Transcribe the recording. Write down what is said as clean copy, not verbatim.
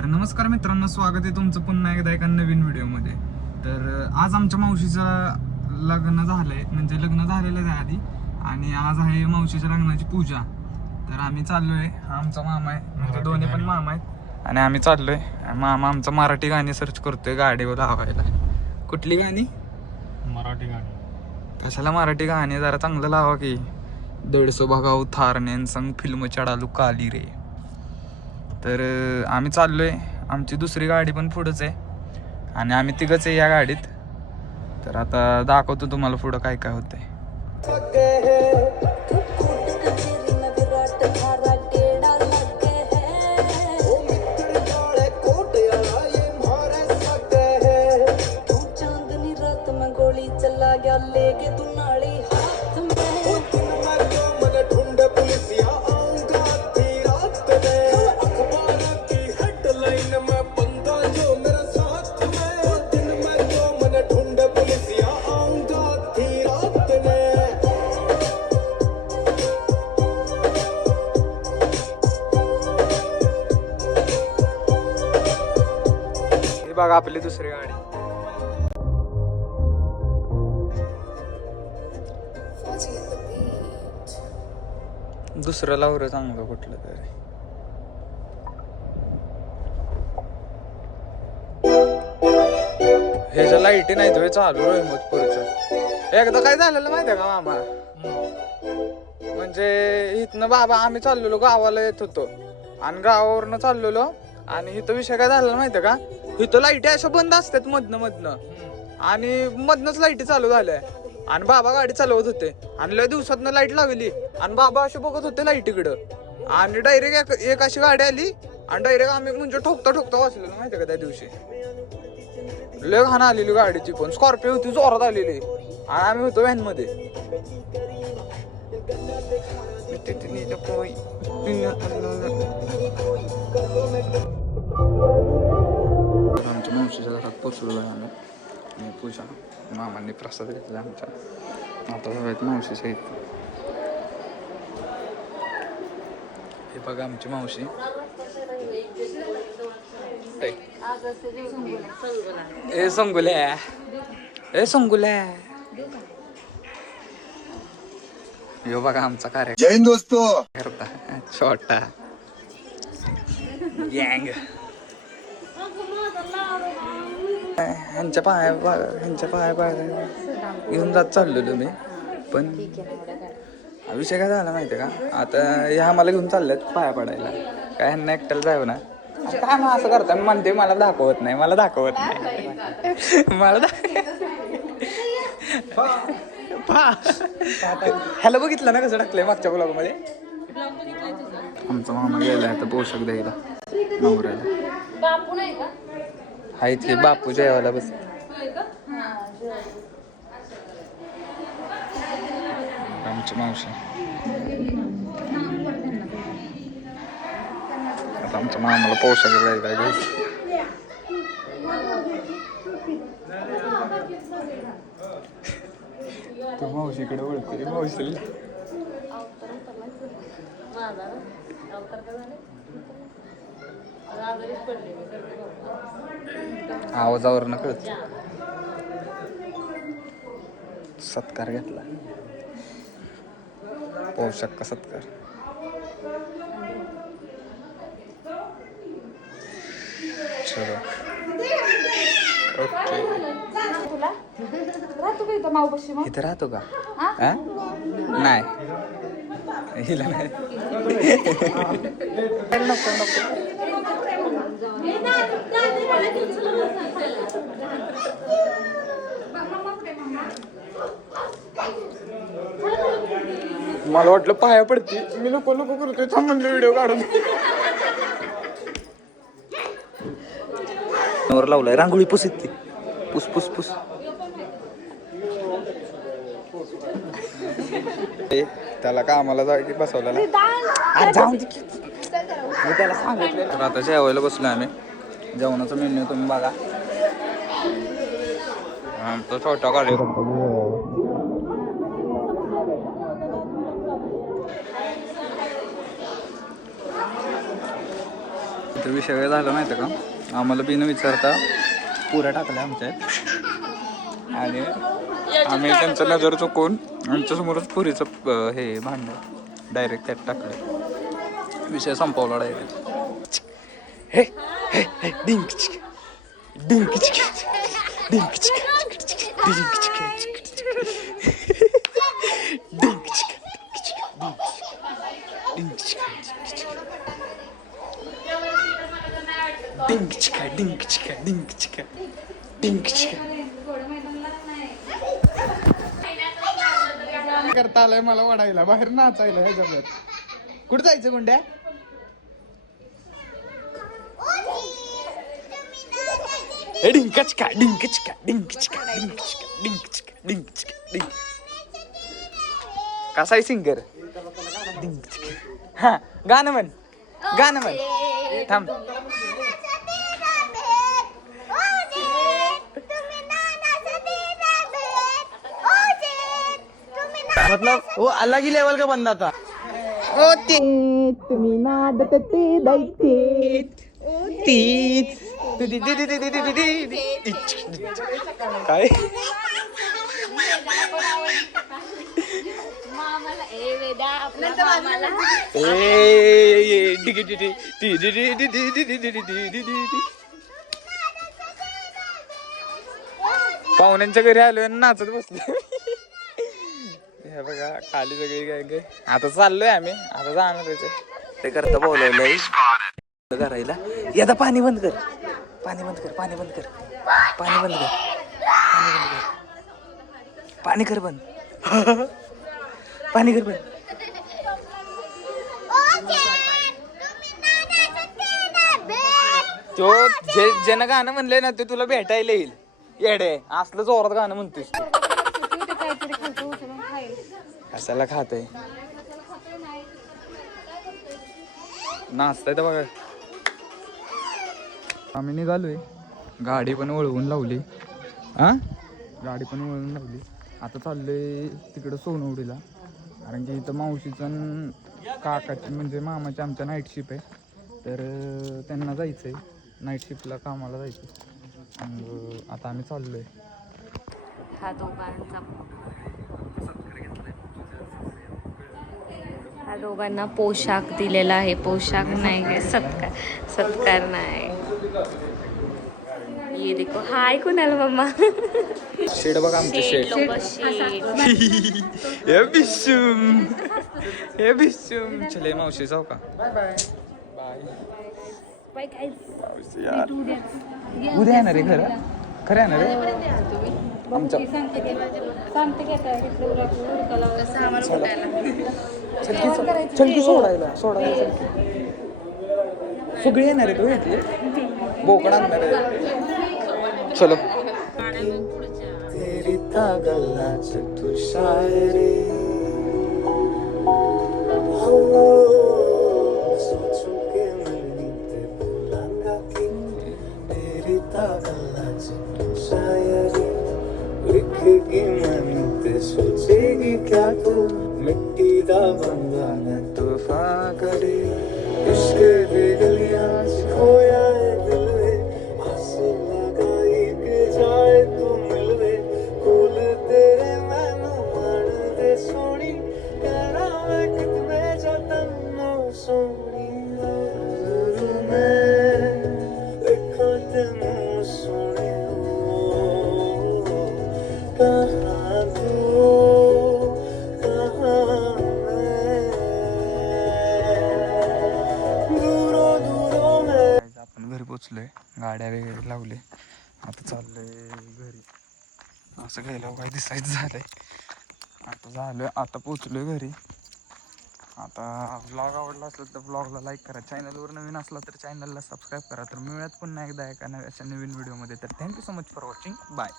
तर नमस्कार मित्रांनो, स्वागत आहे तुमचं पुन्हा एकदा एका नवीन व्हिडिओमध्ये. तर आज आमच्या मावशीचं लग्न झालंय, म्हणजे लग्न झालेलं आहे आधी, आणि आज आहे मावशीच्या लग्नाची पूजा. तर आम्ही चाललोय, हा आमचा मामा आहे, म्हणजे दोन्ही पण मामा आहेत, आणि आम्ही चाललोय. मामा आमचं मराठी गाणी सर्च करतोय गाडीवर लावायला. कुठली गाणी? मराठी गाणी. कशाला मराठी गाणी, जरा चांगलं लावा की. 150 भगाव थारनेन संग फिल्म चढालू काली रे. तर आम्ही चाललोय, आमची दुसरी गाडी पण पुढंच आहे आणि आम्ही तिघच आहे या गाडीत. तर आता दाखवतो तुम्हाला पुढं काय काय होतंय. बघा आपली दुसरी गाडी. दुसरं लावरं चांगलं कुठलं तरी. हे ज्या लाईटी नाही तो चालू रहमतपूरच्या. एकदा काय झालेलं माहितीये का मामा, म्हणजे इथनं बाबा आम्ही चाललेलो गावाला येत होतो, आणि गावावरनं चाललेलो, आणि इथं विषय काय झालेला माहितीये का, इथं लाईटी अशा बंद असतात मधनं आणि मधनच लाईटी चालू झाल्या, आणि बाबा गाडी चालवत होते, आणि लय दिवसातनं लाईट लावली, आणि बाबा असे बघत होते लाईटीकडं, आणि डायरेक्ट एक अशी गाडी आली, आणि डायरेक्ट आम्ही म्हणजे ठोकता वाचलेलो माहितीये का. त्या दिवशी लय घाण आलेली गाडीची, पण स्कॉर्पिओ होती जोरात आलेली, आणि आम्ही होतो व्हॅन मध्ये. आमच्या मावशीच्या घरात पोचलो आहे आम्ही, आणि पूजा मामांनी प्रसाद घेतला आमच्या. आता जाऊयात मावशीच्या इथं. हे बघा आमची मावशी. ए संगुल्या यो बघा आमचा कार्य. जय हिंद दोस्तो. करता छोटा गँग. ह्यांच्या पाया घेऊन जात चाललेलो मी, पण विषय काय झाला माहितीये का, आता ह्या आम्हाला घेऊन चालल्यात पाया पडायला. काय ह्यांना एकट्याला जाऊ ना, काय मग असं करता म्हणते, मला दाखवत नाही मला ह्याला बघितलं ना कसं टाकलंय मागच्या ब्लॉग मध्ये. आमचा मामा गेलाय आता पोषक द्यायला नवऱ्याला. बापू नाही का? हाय ते बापू जेवायला बस. आमची मावशी. आता आमच्या मामाला पोषक द्यायला घ्यायचं. तू मावशीकडे बोलते मावशीला. आवाजावर न कळत सत्कार घेतला. पोषक का सत्कार. चलो ओके. इथं राहतो का? नाही हिला नाही. मला वाटलं पाया पडते, मी नको करतोय, थांब म्हणलं व्हिडिओ काढून. वर लावलाय रांगोळी पुस इतकी पुस. त्याला कामाला जायची बसवलेला जाऊन मी त्याला सांगितलं. तर आता जेवायला बसलो आम्ही. जेवणाचा मेन्यू तुम्ही बघा. आमचा छोटा कार्यक्रम. तर विषय काय झाला माहिती का, आम्हाला बिन विचारता पुऱ्या टाकल्या आमच्यात आणि आम्ही त्यांचं नजर चुकून आमच्यासमोरच पुरीचं हे भांडण डायरेक्ट त्यात टाकलं. विषय संपवला डायरेक्ट. हे हे हे डिंक चिक डिंक चिक डिंक चिक डिंक चिक डिंक चिक डिंक चिक डिंक चिका डिंक चिका डिंक चिका डिंक चिका. करता आलंय मला वाढायला बाहेर नाचायला ह्याच्यावर. कुठं जायचं गुंड्या? डिंक चिका डिंक चिका डिंक चिका डिंक चिका डिंक चिका डिंक चिका डिंक. कसा आहे सिंगर? डिंक चिका. हा गाणं म्हण गाणं म्हण. थांब. मतलब वो अलग ही लेवल का बंदा था. ओ ते तुम्ही नादत ते दैते तीच काय पाहुण्यांच्या घरी आलोय आणि नाचत बसलो. हे बघा खाली सगळी काय काय. आता चाललोय आम्ही, आता जाणार त्याचे ते करता बोलवलंय करायला. आता पाणी बंद कर, पाणी बंद कर, पाणी बंद कर, पाणी बंद कर, पाणी बंद कर, पाणी कर बंद, पाणी कर बंद. तो ज्यानं गाणं म्हणलंय ना ते तुला भेटायला येईल. येडे असलं जोरात गाणं म्हणतोस कशाला खातय नाचताय तर बघा. आम्ही निघालोय, गाडी पण वळवून लावली. गाडी पण वळवून लावली. आता चाललोय तिकडं सोनवडीला, कारण की इथं मावशीचं काकाची म्हणजे मामाची आमच्या नाईट शिफ्ट आहे, तर त्यांना जायचं आहे नाईट शिफ्टला कामाला जायचं. मग आता आम्ही चाललोय. ह्या दोघांना पोशाख दिलेला आहे. पोशाख नाही काय, सत्कार सत्कार नाही. ये देखो हाय कुणाल मम्मा. शेड बघा आमचे शेड. हे बिशुम हे बिशुम. चले मावशी जाऊ का? Bye bye bye. उद्या येणार आहे खरं खरं येणार आहे आमच्या. चलकी सोडायला सोडायला सगळे येणार आहे. तो येते बोकड आणणार आहे. चलो. तेरी गल्लाच तू शायरी सोचू के मिलनी ते भूलांगा की. तेरी गल्लाच तू शायरी लिखेगी मनी ते सोचेगी क्या तू. मिट्टी दा बंदा न तोहफा करे इश्क दे गलियां च खोया है दिल वे. हंस लगाई के जाए तू मिलवे कोल तेरे मैनू मन दे सोनी. कहना मैं कितने जतन नो सोनी मैं देखा तेनू सोने कहाँ तू आपण घरी पोचलोय, गाड्या वगैरे लावले. आता चाललोय घरी. असं गेल्यावर काही दिसायचं झालंय. आता झालं, आता पोचलोय घरी. आता व्लॉग आवडला असेल तर व्लॉगला लाईक करा. चॅनलवर नवीन असला तर चॅनलला सबस्क्राईब करा. तर मिळूयात पुन्हा एकदा एका अशा नवीन व्हिडिओमध्ये. तर thank you so much for watching. Bye.